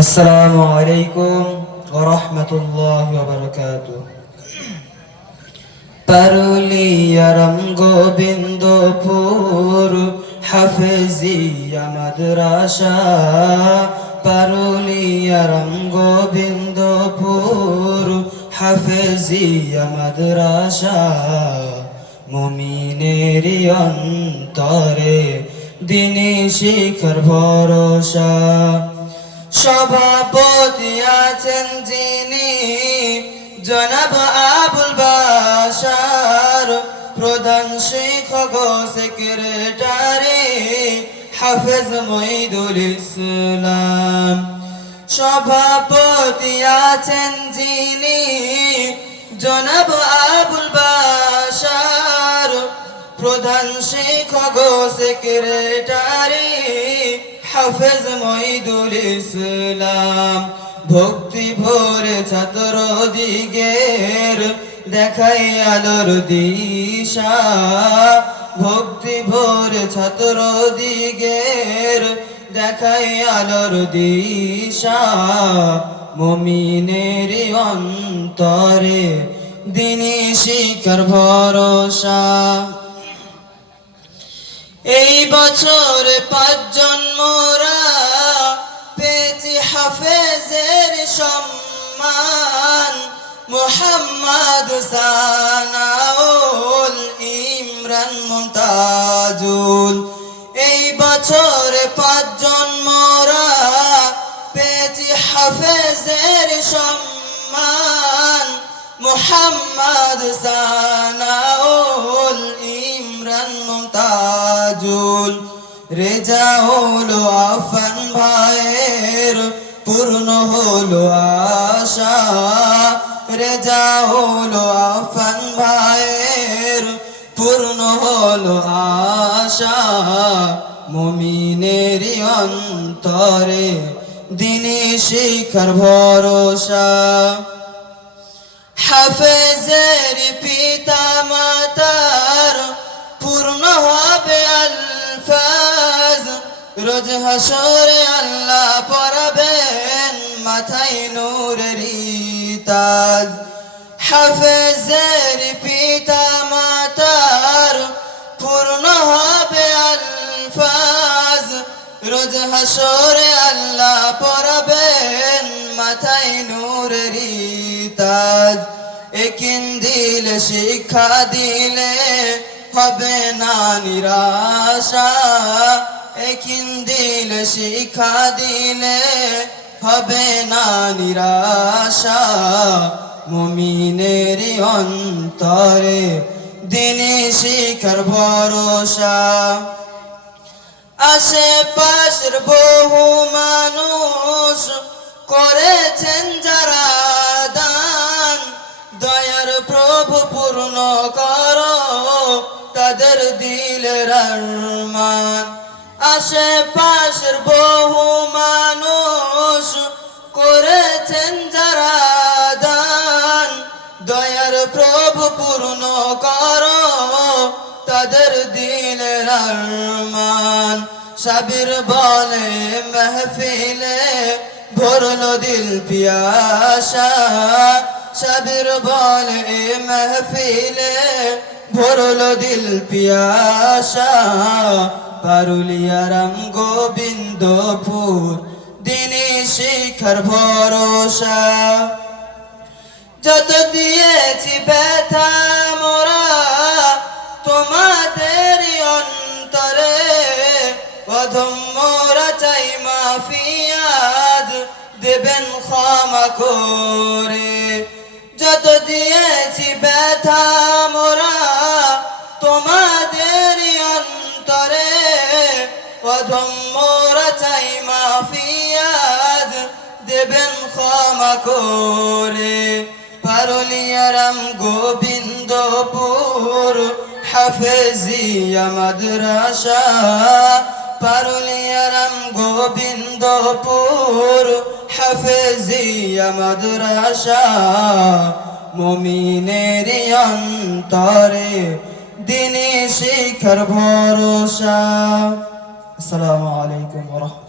আসসালামু আলাইকুম ওয়া রাহমাতুল্লাহি ওয়া বারাকাতুহু। পারুলিয়ারাম গোবিন্দপুর হাফেজিয়া মাদ্রাসা, পারুলিয়ারাম গোবিন্দপুর হাফেজিয়া মাদ্রাসা। মুমিনেরি অন্তরে দিনী শিখার ভরসা। সভাপতি আছেন যিনি জনাব আবুল বাশার, প্রধান শিক্ষক সেক্রেটারি হাফেজ মঈদুল ইসলাম। সভাপতি আছেন যিনি জনাব আবুল বাশার, প্রধান শিক্ষক সেক্রেটারি হাফেজ মঈদুল ইসলাম। ভক্তি ভরে ছাত্র দিগের দেখাই আলোর দিশা, ভক্তি ভরে ছাত্র দিগের দেখাই আলোর দিশা। মুমিনেরি অন্তরে দিনী শিখার ভরসা। এই বছর 5 জন মোরা পেয়েছি হাফেজের সম্মান। মুহাম্মদ সানাউল ইমরান মুমতাজুল। এই বছর 5 জন মোরা পেয়েছি হাফেজের সম্মান। মুহাম্মদ সানাউল ইমরান মুমতাজুল। রেজা হলো আফান ভাইয়ের পূর্ণ হলো আশা, রেজা হলো আফান ভাইয়ের পূর্ণ হলো আশা। মুমিনেরি অন্তরে দিনী শিখার ভরসা। হাফেজের পিতা মাতার পূর্ণ হবে আলফাজ, রোজ হাসরে আল্লাহ পড়াবেন মাথায় নূরের তাজ। হাফেজের পিতা মাতার পূর্ণ হবে আলফাজ, রোজ হাসরে আল্লাহ পড়াবেন মাথায় নূরের তাজ। একিন দিলে শিক্ষা দিলে হবে না নিরাশা, একিন দিলে শিক্ষা দিলে হবে না নিরাশা। মুমিনেরি অন্তরে দিনী শিখার ভরসা। আশেপাশের বহু মানুষ করেছেন যারা দান, দয়ার প্রভু পূর্ণ করো তাদের দিলের আরমান। আশেপাশের বহু মানুষ করেছেন যারা দান, দয়ার প্রভু পূর্ণ করো তাদের দিলের আরমান। সাবির বলে মেহফিলে ভরলো দিল পিয়াসা, সাবির বলে মেহফিলে ভরলো দিল পিয়াসা। পারুলিয়ারাম গোবিন্দপুর দিনী শিখার ভরসা। যত দিয়েছি ব্যথা মোরা তোমাদের অন্তরে, অধম্যরা চাই মাফিয়াজ দেবেন ক্ষমা করে। যত দিয়েছি ব্যথা মোরা তোমাদের অন্তরে, অধম্যরা চাই মাফিয়াজ দেবেন ক্ষমা করে। পারুলিয়ারাম গোবিন্দপুর হাফেজিয়া মাদ্রাসা, পারুলিয়ারাম গোবিন্দপুর হাফেজিয়া মাদ্রাসা। মুমিনেরি অন্তরে দিনী শিখার ভরসা। আসসালামু আলাইকুম ওয়া রাহমাতুল্লাহ।